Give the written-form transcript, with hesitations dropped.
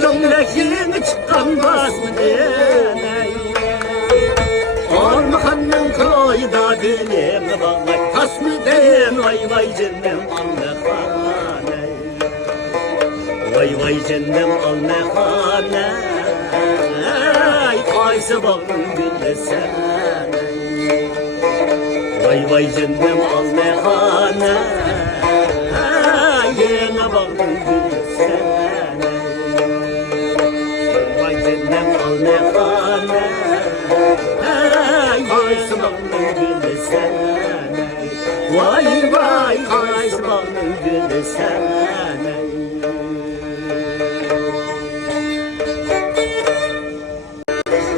Gömleğini çıkanmaz mı deney? Ormanın koyda benim vallahi tas mı den? Vay vay cennem al ne hane, vay vay cennem al ne hane. Kaysı bağın bilesen, vay vay cennem al ne hane. Yine bağın bilesen, ne hane, kaysı bağın bilesen, vay vay kaysı bağın bilesen.